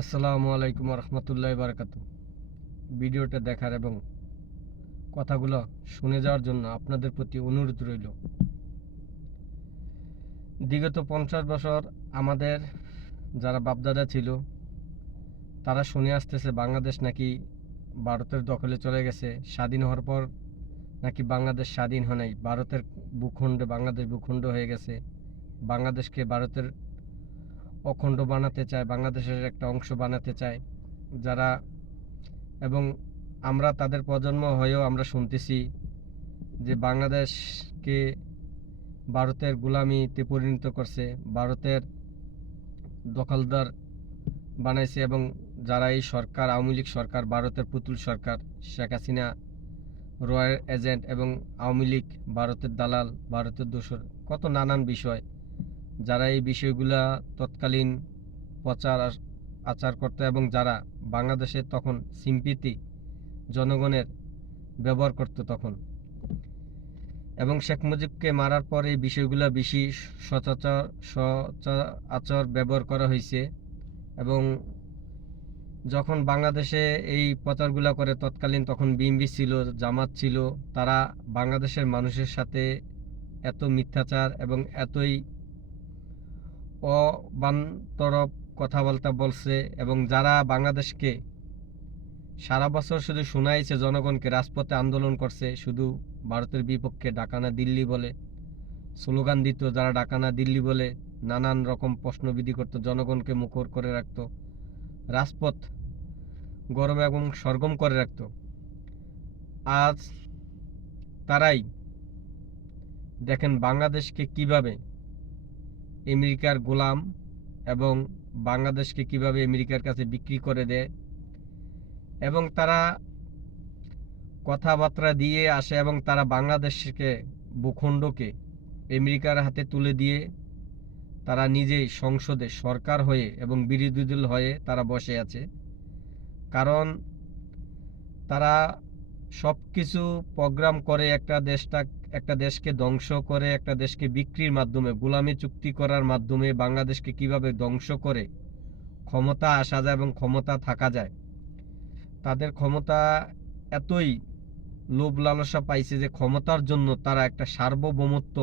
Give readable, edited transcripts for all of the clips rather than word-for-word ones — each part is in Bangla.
আসসালামু আলাইকুম রহমতুল্লাহি বারাকাতু। ভিডিওটা দেখার এবং কথাগুলো শুনে যাওয়ার জন্য আপনাদের প্রতি অনুরোধ রইল। বিগত 50 বছর আমাদের যারা বাপদাদা ছিল তারা শুনে আসতেছে বাংলাদেশ নাকি ভারতের দখলে চলে গেছে। স্বাধীন হওয়ার পর নাকি বাংলাদেশ স্বাধীন হয় নাই, ভারতের ভূখণ্ডে বাংলাদেশ ভূখণ্ড হয়ে গেছে। বাংলাদেশকে ভারতের অখণ্ড বানাতে চায়, বাংলাদেশের একটা অংশ বানাতে চায় যারা। এবং আমরা তাদের প্রজন্ম হয়েও আমরা শুনতেছি যে বাংলাদেশকে ভারতের গোলামিতে পরিণত করছে, ভারতের দখলদার বানাইছে। এবং যারা এই সরকার, আওয়ামী লীগ সরকার, ভারতের পুতুল সরকার, শেখ হাসিনা রয়ের এজেন্ট এবং আওয়ামী লীগ ভারতের দালাল, ভারতের দোসর, কত নানান বিষয়। যারা এই বিষয়গুলা তৎকালীন প্রচার আচার করতো এবং যারা বাংলাদেশে তখন সিম্পিতি জনগণের ব্যবহার করতো তখন। এবং শেখ মুজিবকে মারার পর এই বিষয়গুলো বেশি সচরাচর ব্যবহার করা হয়েছে। এবং যখন বাংলাদেশে এই প্রচারগুলো করে তৎকালীন তখন বিএনপি ছিল, জামাত ছিল, তারা বাংলাদেশের মানুষের সাথে এত মিথ্যাচার এবং এতই অবান্তরপ কথাবার্তা বলছে। এবং যারা বাংলাদেশকে সারা বছর শুধু শোনাইছে, জনগণকে রাজপথে আন্দোলন করছে, শুধু ভারতের বিপক্ষে ডাকানা দিল্লি বলে স্লোগান দিত, যারা ডাকানা দিল্লি বলে নানান রকম প্রশ্নবিধি করত, জনগণকে মুখর করে রাখত, রাজপথ গরম এবং সরগম করে রাখত। আজ তারাই দেখেন বাংলাদেশকে কিভাবে আমেরিকার গোলাম এবং বাংলাদেশকে কিভাবে আমেরিকার কাছে বিক্রি করে দেয়। এবং তারা কথাবার্তা দিয়ে আসে এবং তারা বাংলাদেশকে ভূখণ্ডকে আমেরিকার হাতে তুলে দিয়ে তারা নিজেই সংসদে সরকার হয়ে এবং বিরোধী দল হয়ে তারা বসে আছে। কারণ তারা সব কিছু প্রোগ্রাম করে একটা দেশকে ধ্বংস করে, একটা দেশকে বিক্রির মাধ্যমে, গোলামি চুক্তি করার মাধ্যমে বাংলাদেশকে কিভাবে ধ্বংস করে ক্ষমতা আসা যায় এবং ক্ষমতা থাকা যায়। তাদের ক্ষমতা এতই লোভ লালসা পাইছে যে ক্ষমতার জন্য তারা একটা সার্বভৌমত্ব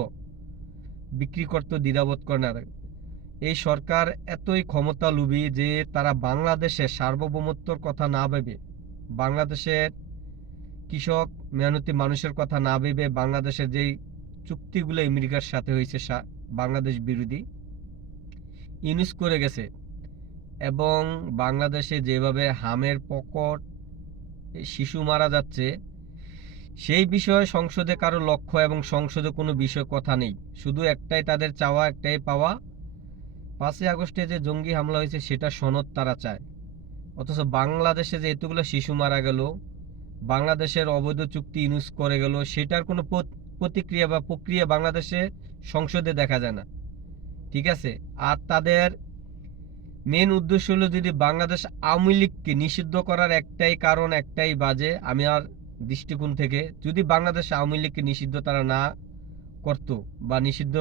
বিক্রি করতে দ্বিধাবোধ করে না। এই সরকার এতই ক্ষমতা লোভী যে তারা বাংলাদেশের সার্বভৌমত্বর কথা না ভেবে, বাংলাদেশের কৃষক মেহনতি মানুষের কথা না ভেবে, বাংলাদেশের যেই চুক্তিগুলো আমেরিকার সাথে হয়েছে বাংলাদেশ বিরোধী, ইউনিস করে গেছে। এবং বাংলাদেশে যেভাবে হামের পকট শিশু মারা যাচ্ছে, সেই বিষয়ে সংসদে কারো লক্ষ্য এবং সংসদে কোনো বিষয় কথা নেই। শুধু একটাই তাদের চাওয়া, একটাই পাওয়া, 5ই আগস্টে যে জঙ্গি হামলা হয়েছে সেটা সনদ তারা চায়। অথচ বাংলাদেশে যে এতগুলো শিশু মারা গেল, বাংলাদেশের অবৈধ চুক্তি ইউজ করে গেল, সেটার কোনো প্রতিক্রিয়া বা প্রক্রিয়া বাংলাদেশে সংসদে দেখা যায় না। ঠিক আছে। আর তাদের মেন উদ্দেশ্য হলো যদি বাংলাদেশ আওয়ামী লীগকে নিষিদ্ধ করার একটাই কারণ, একটাই বাজে আমি আর দৃষ্টিকোণ থেকে, যদি বাংলাদেশ আওয়ামী লীগকে নিষিদ্ধ তারা না করত বা নিষিদ্ধ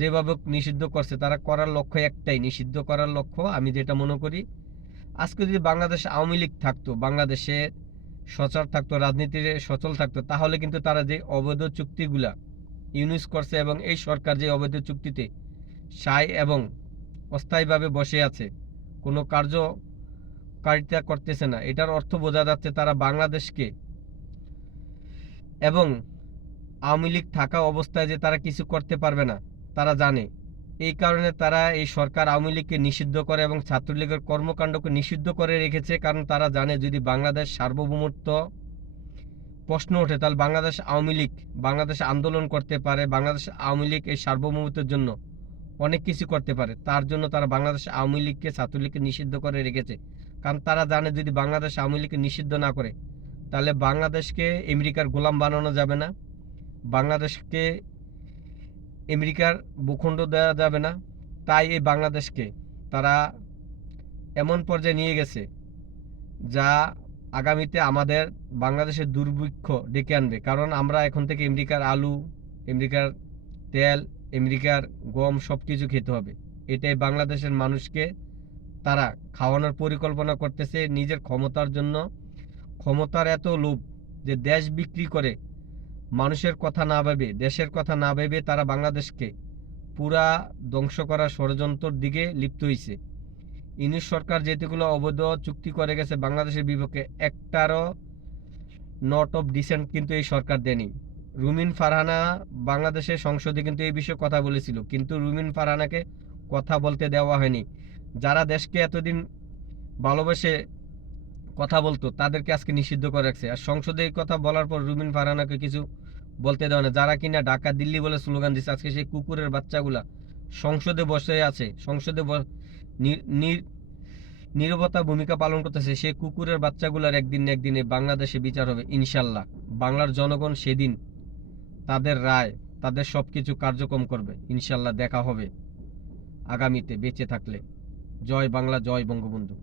যেভাবে নিষিদ্ধ করছে, তারা করার লক্ষ্য একটাই, নিষিদ্ধ করার লক্ষ্য। আমি যেটা মনে করি, আজকে যদি বাংলাদেশ আওয়ামী লীগ থাকতো, বাংলাদেশে সচল থাকতো, রাজনীতির সচল থাকতো, তাহলে কিন্তু তারা যে অবৈধ চুক্তিগুলা ইউনিস করছে এবং এই সরকার যে অবৈধ চুক্তিতে সায় এবং অস্থায়ীভাবে বসে আছে, কোনো কার্যকারিতা করতেছে না, এটার অর্থ বোঝা যাচ্ছে তারা বাংলাদেশকে এবং আওয়ামী লীগ থাকা অবস্থায় যে তারা কিছু করতে পারবে না তারা জানে। এই কারণে তারা এই সরকার আওয়ামী লীগকে নিষিদ্ধ করে এবং ছাত্রলীগের কর্মকাণ্ডকে নিষিদ্ধ করে রেখেছে। কারণ তারা জানে যদি বাংলাদেশ সার্বভৌমত্ব প্রশ্ন ওঠে, তাহলে বাংলাদেশ আন্দোলন করতে পারে, বাংলাদেশ আওয়ামী লীগ এই সার্বভৌমত্বের জন্য অনেক কিছু করতে পারে। তার জন্য তারা বাংলাদেশ আওয়ামী লীগকে, ছাত্রলীগকে নিষিদ্ধ করে রেখেছে। কারণ তারা জানে যদি বাংলাদেশ আওয়ামী লীগকে নিষিদ্ধ না করে, তাহলে বাংলাদেশকে আমেরিকার গোলাম বানানো যাবে না, বাংলাদেশকে আমেরিকার ভূখণ্ড দেওয়া যাবে না। তাই এই বাংলাদেশকে তারা এমন পর্যায়ে নিয়ে গেছে যা আগামীতে আমাদের বাংলাদেশের দুর্ভিক্ষ ডেকে আনবে। কারণ আমরা এখন থেকে আমেরিকার আলু, আমেরিকার তেল, আমেরিকার গম সব কিছু খেতে হবে। এটাই বাংলাদেশের মানুষকে তারা খাওয়ানোর পরিকল্পনা করতেছে নিজের ক্ষমতার জন্য। ক্ষমতার এত লোভ যে দেশ বিক্রি করে মানুষের কথা না ভেবে, দেশের কথা না ভেবে তারা বাংলাদেশকে পুরা ধ্বংস করার ষড়যন্ত্রের দিকে লিপ্ত হয়েছে। ইউনূস সরকার যেগুলো অবৈধ চুক্তি করে গেছে বাংলাদেশের বিপক্ষে, একটারও নট অফ ডিসেন্ট কিন্তু এই সরকার দেয়নি। রুমিন ফারহানা বাংলাদেশের সংসদে কিন্তু এই বিষয়ে কথা বলেছিল, কিন্তু রুমিন ফারহানাকে কথা বলতে দেওয়া হয়নি। যারা দেশকে এতদিন ভালোবেসে কথা বলতো তাদেরকে আজকে নিষিদ্ধ করে রাখছে। আর সংসদে এই কথা বলার পর রুমিন ফারহানাকে কিছু বলতে দেওয়া না। যারা কিনা ঢাকা দিল্লি বলে স্লোগান দিচ্ছে, আজকে সেই কুকুরের বাচ্চাগুলা সংসদে বসে আছে, সংসদে নীরবতা ভূমিকা পালন করতেছে। সেই কুকুরের বাচ্চাগুলার একদিন না একদিনে বাংলাদেশে বিচার হবে ইনশাল্লাহ। বাংলার জনগণ সেদিন তাদের রায়, তাদের সবকিছু কার্যক্রম করবে ইনশাল্লাহ। দেখা হবে আগামীতে বেঁচে থাকলে। জয় বাংলা, জয় বঙ্গবন্ধু।